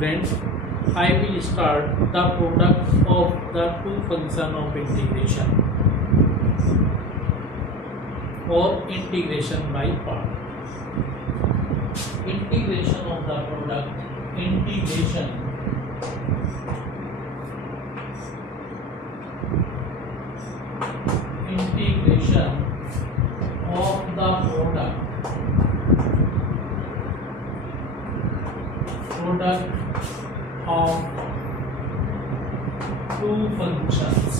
students, I will start the product of the two function of integration or integration by part. Integration of the product, integration of the product of two functions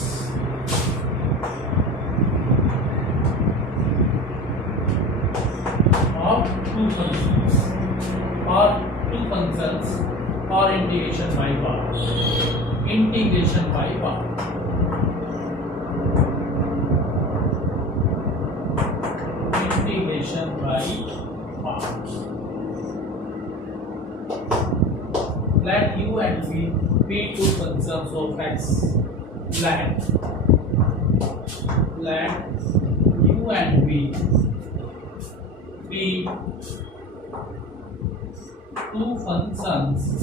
or integration by part. Integration by part. Integration by parts. Let u and v be two functions of x. Let u and v be two functions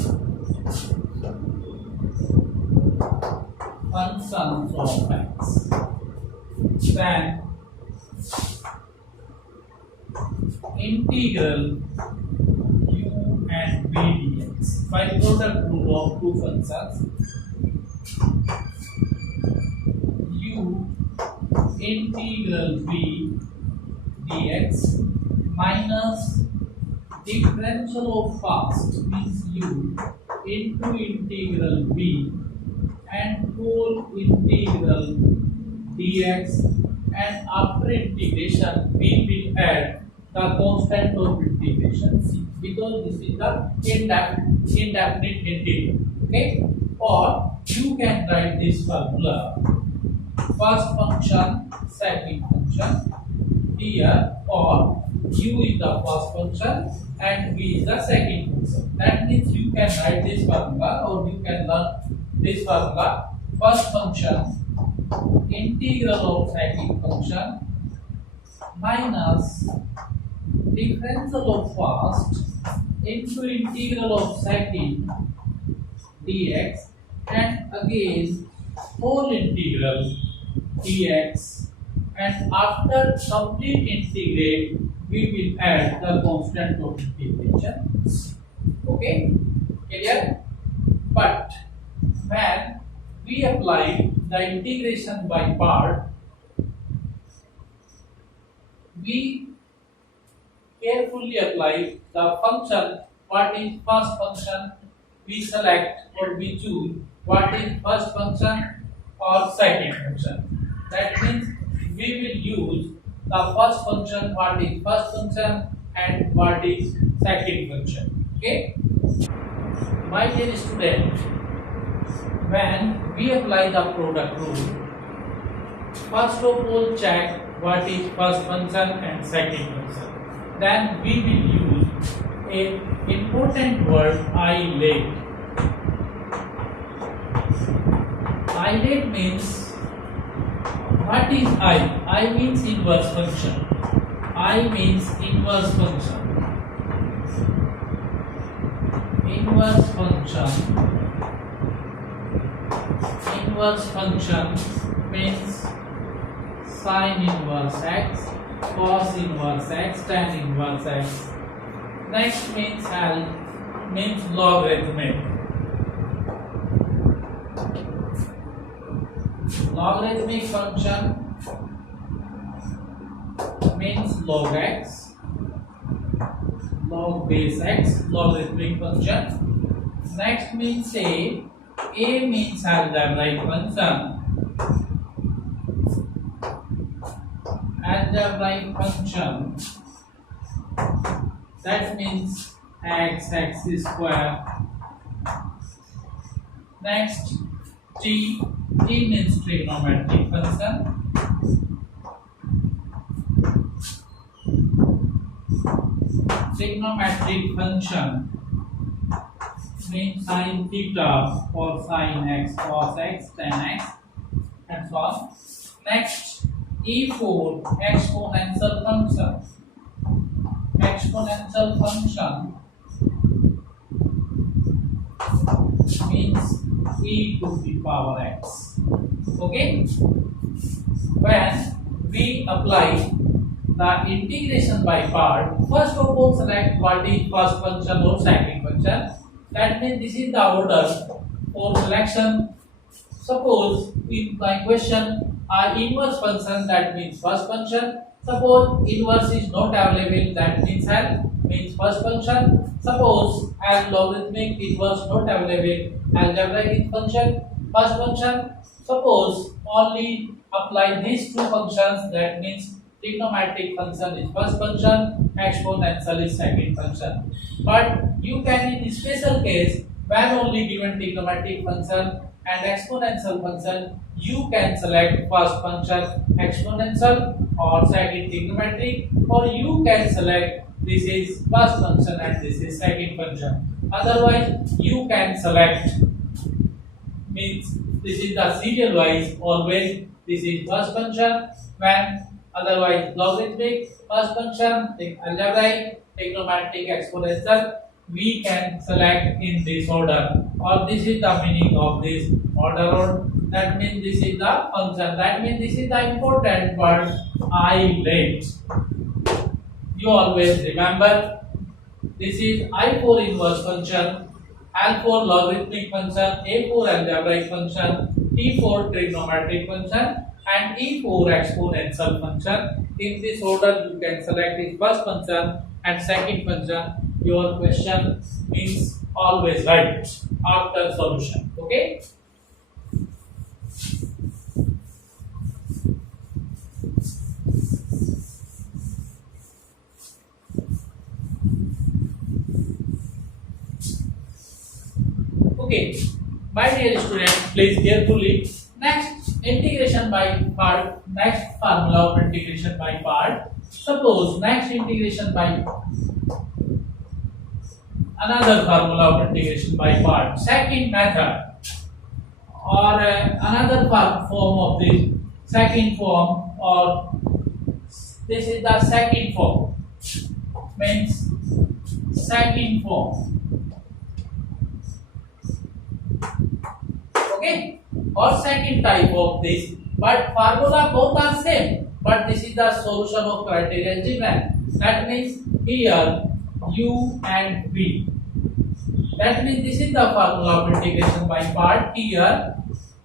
of x. Then integral u and v dx by product rule of two functions. U integral v dx minus differential of first means u into integral v and whole integral dx, and after integration we will add the constant of integration c, because this is the indefinite integral. Okay, or you can write this formula: first function, second function here, or u is the first function and v is the second function. That means you can write this formula, or you can learn this formula: first function integral of second function minus differential of first into integral of second dx, and again whole integral dx, and after complete integrate we will add the constant of integration. Okay, clear? But when we apply the integration by part, we carefully apply the function. What is first function? We select or we choose what is first function or second function. That means we will use the first function, what is first function, and what is second function. Okay, my dear student, when we apply the product rule, first of all check what is first function and second function. Then we will use a important word, isolate. Isolate means, what is I? I means inverse function. I means inverse function. Inverse function. Inverse function means sin inverse x, cos inverse x, tan inverse x. Next means logarithmic. Logarithmic function means log x, log base x, logarithmic function. Next means a means algebraic function. Algebraic function, that means x square. Next t means trigonometric function. Trigonometric function means sin theta or sin x, cos x, tan x, and so on. Next, E4 exponential function. Exponential function means e to the power x. Okay, when we apply the integration by part, first of all select what is first function or second function. That means this is the order for selection. Suppose in my question inverse function, that means first function. Suppose inverse is not available, that means L means first function. Suppose as logarithmic inverse not available, algebraic function first function. Suppose only apply these two functions, that means trigonometric function is first function, exponential is second function. But you can in special case, when only given trigonometric function and exponential function, you can select first function exponential or second trigonometric, or you can select this is first function and this is second function. Otherwise you can select, means this is the serial wise, always this is first function, when otherwise logarithmic first function, algebraic, trigonometric, exponential, we can select in this order, or this is the meaning of this order. That means this is the function, that means this is the important word I rate. You always remember, this is I for inverse function, L for logarithmic function, A for algebraic function, T for trigonometric function, and E for exponential function. In this order you can select the first function and second function. Your question means always right after solution. Okay. Okay, my dear student, please carefully. Next, integration by part. Next formula of integration by part. Suppose next integration by another formula of integration by part. Second method or another form of this second form, or this is the second form, means second form. Okay, or second type of this, but formula both are same, but this is the solution of criteria given. That means here u and v, that means this is the formula of integration by part. Here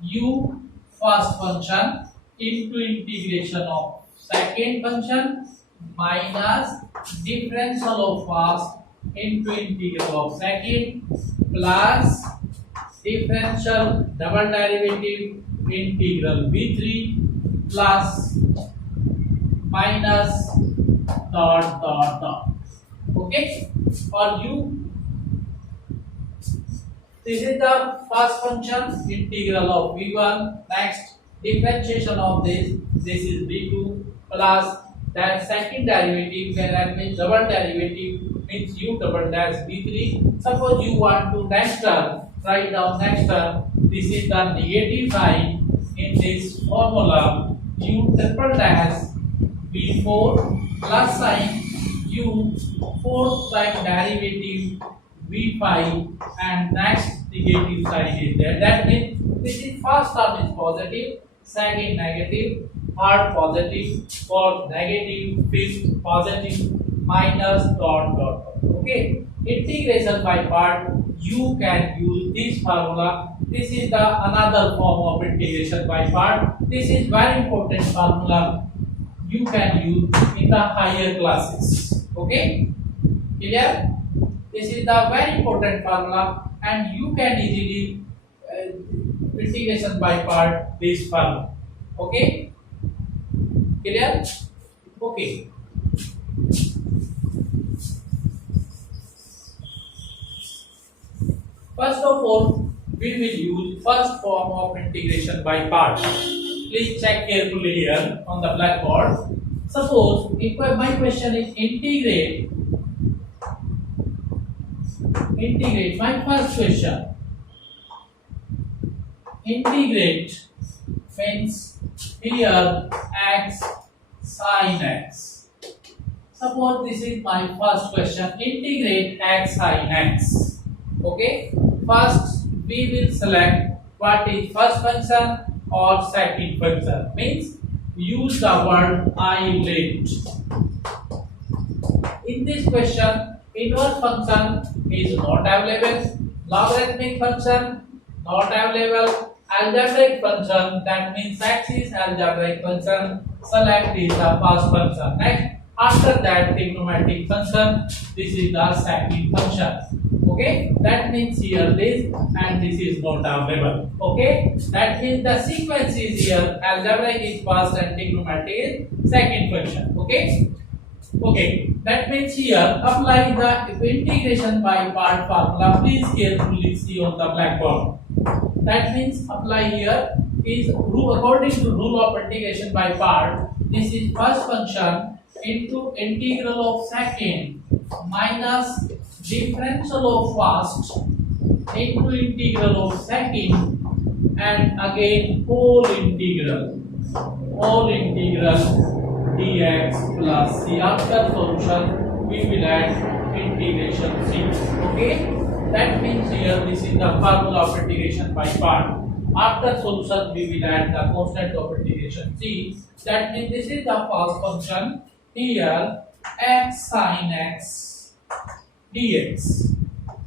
u first function into integration of second function minus differential of first into integral of second plus differential double derivative integral v3 plus minus dot. Okay, for u, this is the first function integral of v1. Next differentiation of this is v2 plus then second derivative, that means double derivative, means u double dash v3. Suppose you want to next term, write down next term. This is the negative sign in this formula, u triple dash v4 plus sign u fourth time derivative v5, and next negative sign is there. That means this is first term is positive, second negative, third positive, fourth negative, fifth positive, minus dot. Okay, integration by part, you can use this formula. This is the another form of integration by part. This is very important formula, you can use in the higher classes. Okay, clear? This is the very important formula, and you can easily integration by part this formula. Okay, clear? Okay. First of all, we will use first form of integration by part. Please check carefully here on the blackboard. Suppose if my question is integrate, my first question, integrate means here x sin x. Suppose this is my first question, integrate x sin x. Okay, first we will select what is first function or second function. Means use the word I let. In this question, inverse function is not available, logarithmic function not available, algebraic function, that means x is algebraic function, select is the first function. Next, after that trigonometric function, this is the second function. Okay, that means here this and this is not available. Okay, that means the sequence is here, algebraic is first and trigonometric is second function. Okay, that means here apply the integration by part formula. Please carefully see on the blackboard. That means apply here is rule according to rule of integration by part. This is first function into integral of second minus differential of first into integral of second and again whole integral dx plus c. After solution we will add integration c. Okay, that means here this is the formula of integration by part. After solution we will add the constant of integration c. That means this is the first function here x sin x dx.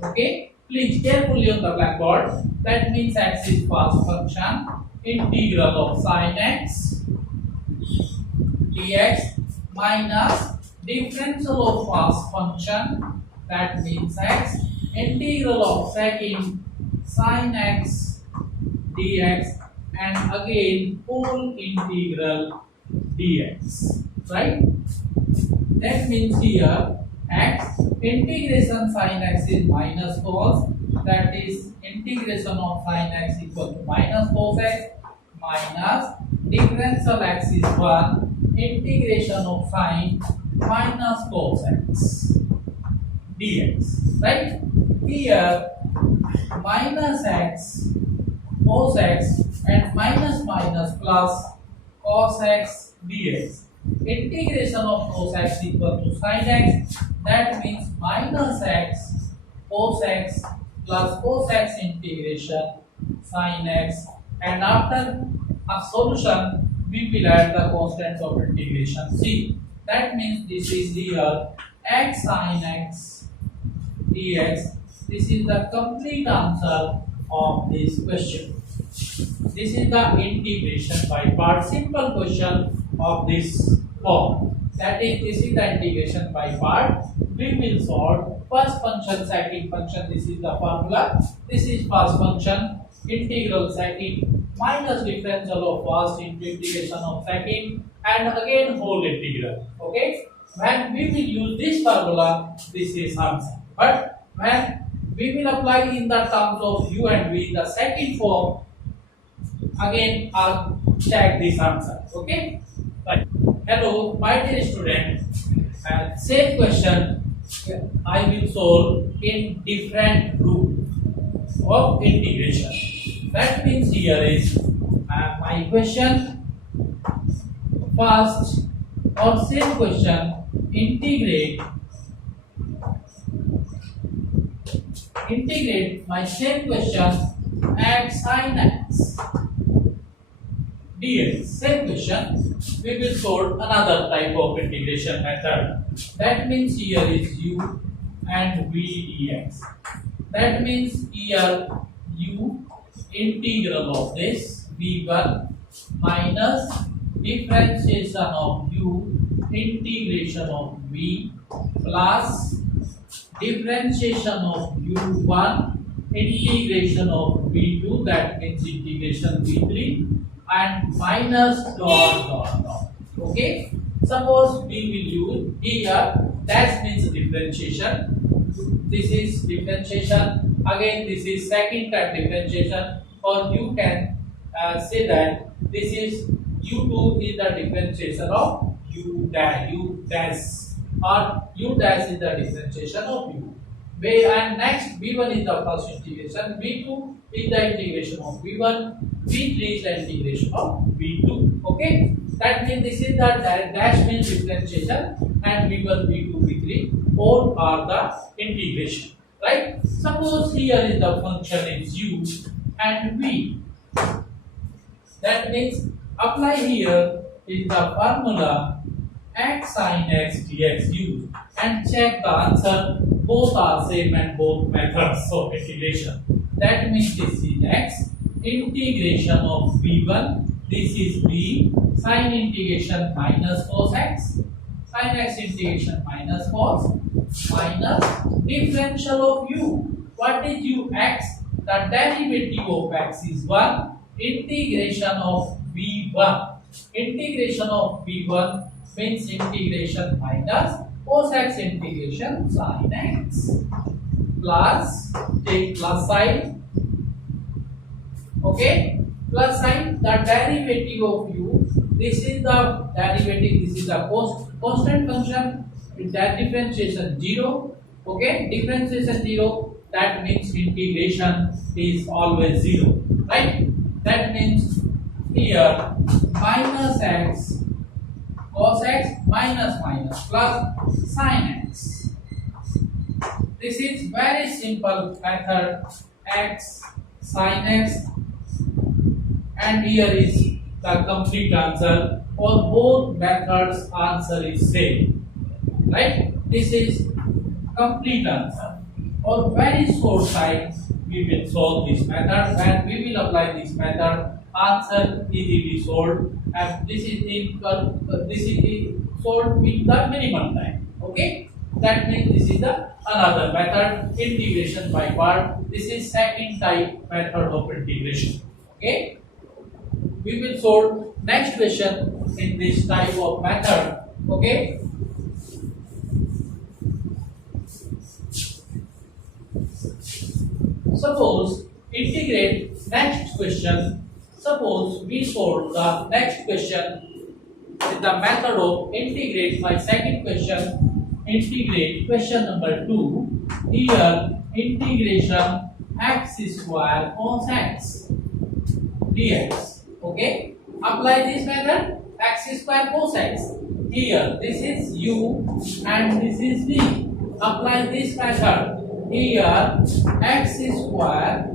Okay, please carefully on the blackboard. That means x is first function integral of sin x dx minus differential of first function, that means x, integral of second sin x dx and again whole integral dx, right? That means here x integration sin x is minus cos, that is integration of sin x equal to minus cos x minus differential x is 1 integration of sin minus cos x dx, right? Here minus x cos x and minus plus cos x dx. Integration of cos x equal to sin x, that means minus x cos x plus cos x integration sin x, and after a solution we will add the constant of integration c. That means this is here x sin x dx. This is the complete answer of this question. This is the integration by part, simple question of this form. That is, this is the integration by part. We will solve first function, second function. This is the formula. This is first function integral second minus differential of first into integration of second and again whole integral. Okay, when we will use this formula, this is answer. But when we will apply in the terms of u and v, the second form, again I'll check this answer. Okay, right. Hello my dear student, same question I will solve in different group of integration. That means here is my question. First or same question, integrate my same question x sin x dx. Same question, we will solve another type of integration method. That means here is u and v dx. That means here u integral of this v1 minus differentiation of u integration of v plus differentiation of u1 integration of v2, that means integration v3 and minus dot. Okay, suppose we will use here that means differentiation. This is differentiation, again this is second type differentiation, or you can say that this is u2 is the differentiation of u dash or u dash is the differentiation of u. And next v1 is the first integration, v2 is the integration of v1, v3 is the integration of v2. Okay, that means this is the dash means differentiation and v1, v2, v3 all are the integration, right? Suppose here is the function is u and v. That means apply here is the formula x sin x dx use and check the answer. Both are same and both methods of integration. That means this is x integration of v1. This is v sin integration minus cos x. Sin x integration minus cos minus differential of u. What is u? X. The derivative of x is 1. Integration of v1. Integration of v1 means integration minus cos x integration sin x plus, take plus sign, okay, plus sign, the derivative of u. This is the derivative, this is the constant function with that differentiation 0, okay, differentiation 0, that means integration is always 0, right? That means here minus x cos x minus plus sin x. This is very simple method, x sin x, and here is the complete answer. For both methods answer is same, right? This is complete answer. For very short time we will solve this method, and we will apply this method, answer easily solved, and this is the solved with the minimum time, okay? That means this is the another method, integration by part. This is second type method of integration, okay? We will solve next question in this type of method, okay? Suppose integrate next question. Suppose we solve the next question with the method of integrate by second question. Integrate question number 2. Here integration x square cos x dx. Okay. Apply this method, x square cos x. Here this is u and this is v. Apply this method. Here x square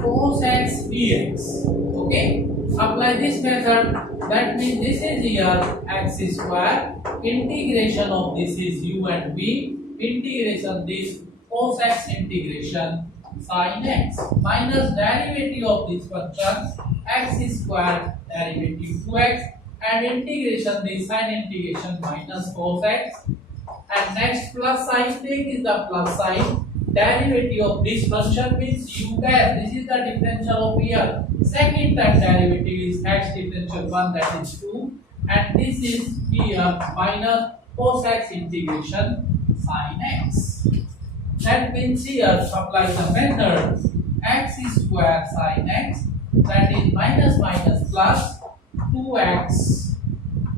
cos x dx. Okay. Apply this method. That means this is here x square, integration of this is u and v, integration this cos x integration sin x minus derivative of this function x square derivative 2x and integration this sin integration minus cos x, and next plus sign, take is the plus sign, derivative of this function means u dash. This is the differential of here. Second type derivative is x differential 1, that is 2, and this is here minus cos x integration sin x. That means here apply the method x square sin x, that is minus plus 2x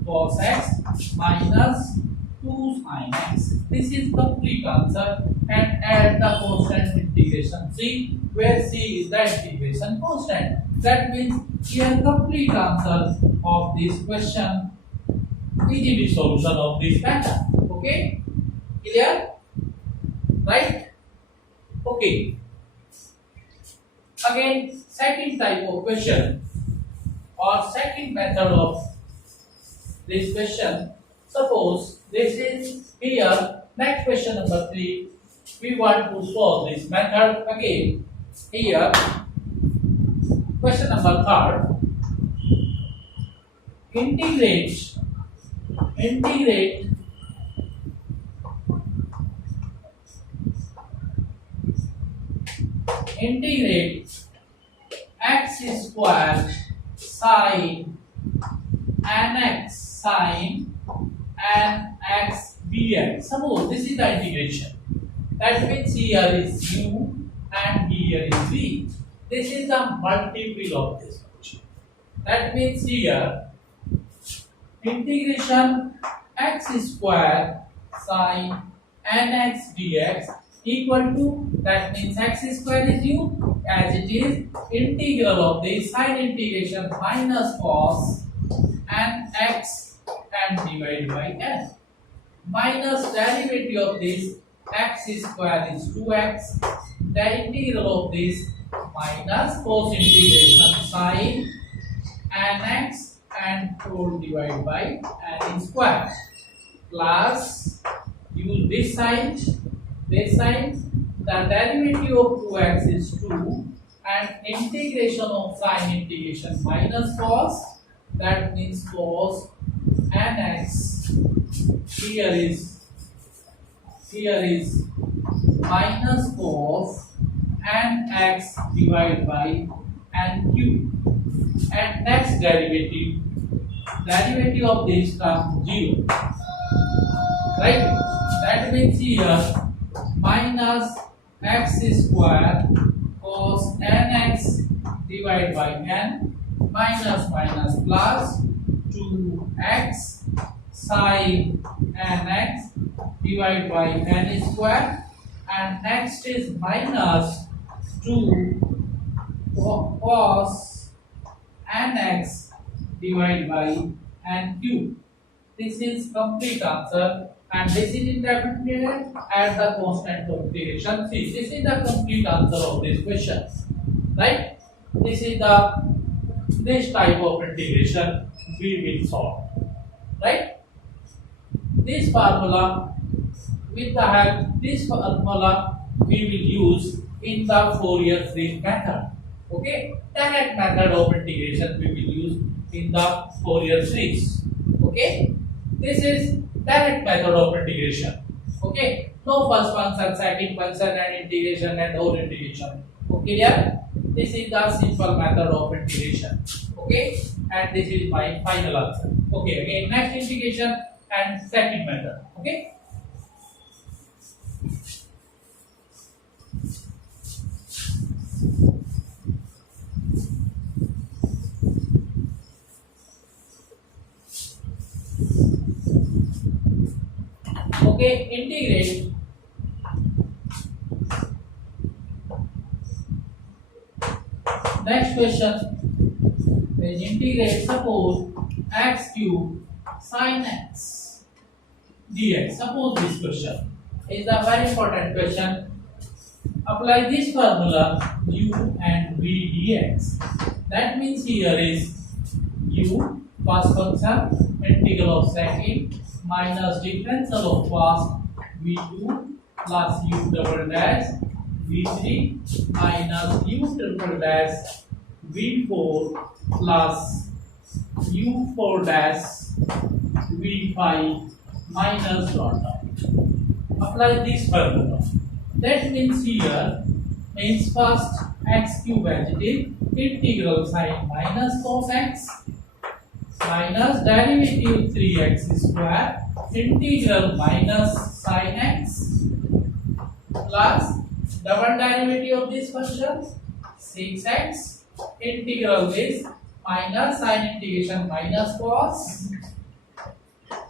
cos x minus 2 sin x. This is complete answer, and add the constant integration c, where c is the integration constant. That means here complete answer of this question, easy solution of this method. Okay, clear, right? Okay, again second type of question or second method of this question. Suppose this is here next question number 3. We want to solve this method again. Here question number 3. Integrate x square sin nx sin nx dx. Suppose this is the integration. That means here is u and here is v. This is the multiple of this function. That means here integration x square sin nx dx equal to, that means x square is u, as it is integral of this sin integration minus cos nx and divided by n minus derivative of this x square is 2x. The integral of this minus cos integration sin nx and whole divided by n square plus use this sign. The derivative of 2x is 2 and integration of sin integration minus cos, that means cos nx here is minus cos nx divided by nq, and next derivative of this term 0, right? That means here minus x square cos nx divided by n minus plus 2x sin nx divided by n square, and next is minus 2 cos nx divided by n cube. This is complete answer, and this is interpreted at the constant of integration. See, this is the complete answer of this question, right? This is this type of integration we will solve, right? This formula, with the help this formula we will use in the Fourier series method. Okay, direct method of integration we will use in the Fourier series. Okay, this is direct method of integration. Okay, no first function, second function, and integration and whole integration. Okay, yeah, this is the simple method of integration. Okay, and this is my final answer. Okay, again next integration and second method. Okay. Okay, integrate next question is integrate, suppose x cube sin x dx. Suppose this question is a very important question. Apply this formula u and v dx. That means here is u first function, integral of second, minus differential of first v2 plus u double dash v3 minus u triple dash v4 plus u4 dash v5 minus dot dot. Apply this formula. That means here means first x cube as it is, integral sin minus cos x minus derivative 3x square integral minus sin x plus double derivative of this function 6x integral this minus sin integration minus cos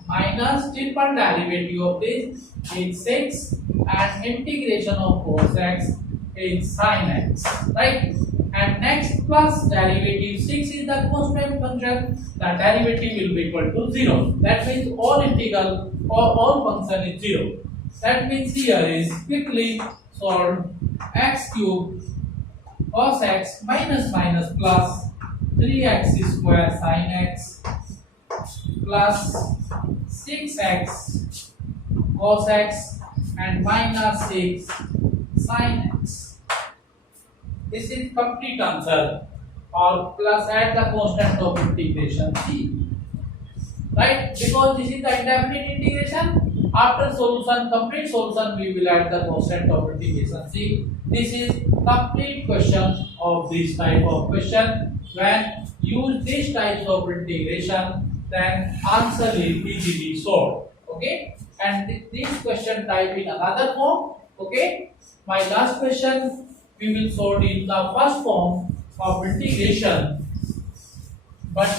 minus triple derivative of this is 6 and integration of cos x is sin x, right? And next plus derivative 6 is the constant function, the derivative will be equal to 0. That means all integral or all function is 0. That means here is quickly solve x cube cos x minus plus 3x square sin x plus 6x cos x and minus 6 sin x. This is complete answer, or plus add the constant of integration c, right? Because this is the indefinite integration. After solution, complete solution, we will add the constant of integration c. This is complete question of this type of question. When use this type of integration, then answer is easily solved. Okay, and this question type in another form. Okay, my last question we will solve in the first form of integration, but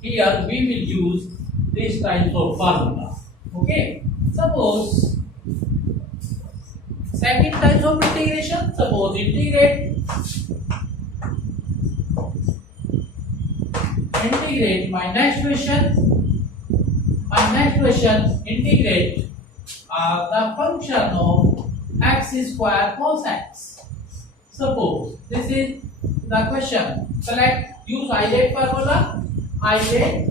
here we will use this type of formula. Okay, suppose second type of integration, suppose integrate my next question integrate the function of x square cos x. Suppose this is the question. Select, use IDET formula. IDET.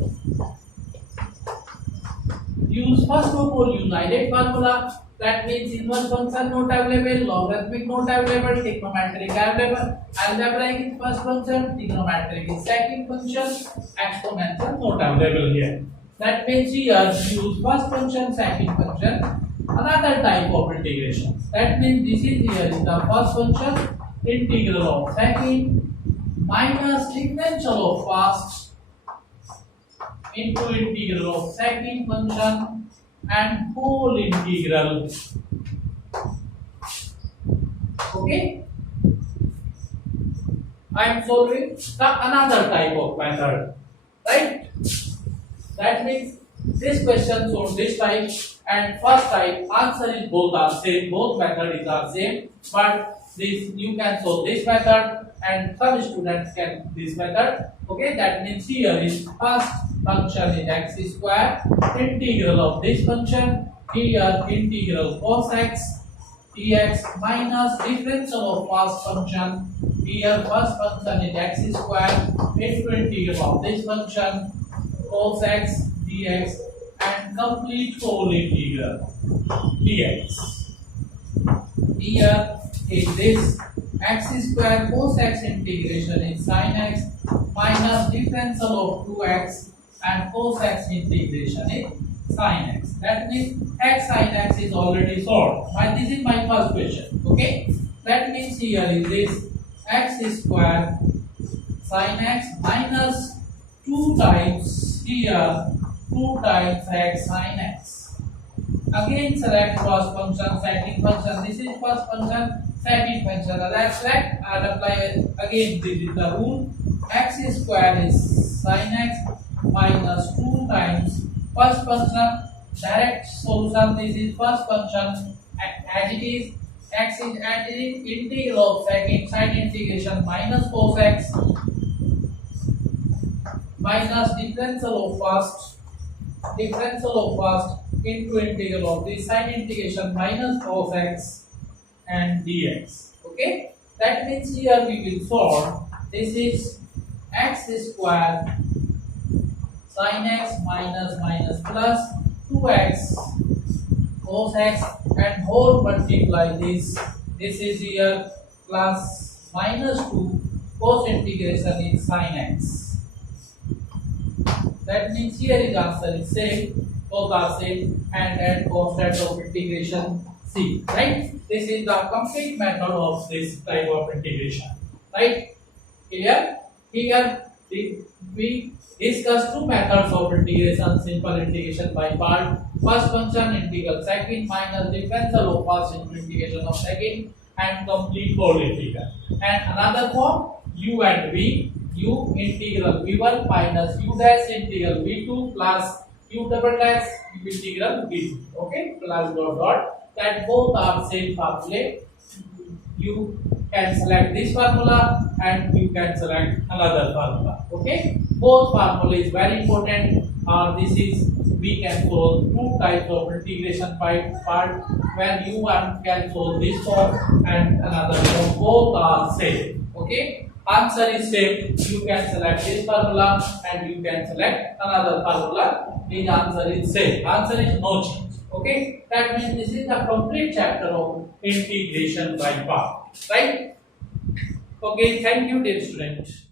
Use first of all use IDET formula. That means inverse function not available, logarithmic not available, trigonometric available, algebraic is first function, trigonometric is second function, exponential not available here. That means here use first function, second function, another type of integration. That means this is here is the first function, integral of second minus differential of first into integral of second function and whole integral. Okay, I am solving another type of method, right? That means this question on this type and first type answer is both are same, both methods are same, but this you can solve this method and some students can this method. Okay, that means here is first function is x square, integral of this function, here integral cos x dx minus differential of first function, here first function is x square into integral of this function cos x dx and complete whole integral dx. Here is this x square cos x integration is sin x minus differential of 2x and cos x integration is sin x. That means x sin x is already solved. This is my first question. Okay, that means here is this x square sin x minus 2 times here 2 times x sin x. Again select first function, second function. This is first function, second function. Let's select and apply again. This is the rule. X square is sin x minus 2 times first function. Direct solution. This is first function as it is. X is at integral of second sine integration minus cos x minus differential of first into integral of the sine integration minus cos x and dx. Okay, that means here we will solve. This is x square sin x minus plus 2x cos x and whole multiply this. This is here plus minus 2 cos integration is sin x. That means here is answer is same, both are same, and constant of integration c. Right? This is the complete method of this type of integration. Right? Clear? Here we discuss two methods of integration: simple integration by part, first function integral, second minus differential of first into integration of second, and complete whole integral. And another form u and v. U integral v1 minus u dash integral v2 plus u double dash integral v2. Okay, plus dot dot. That both are same formula. You can select this formula and you can select another formula. Okay, both formula is very important. This is we can solve two types of integration by part. When you one can solve this form and another form, both are same. Okay. Answer is same. You can select this formula and you can select another formula. His answer is same. Answer is no change. Okay. That means this is the complete chapter of integration by part. Right? Okay. Thank you, dear students.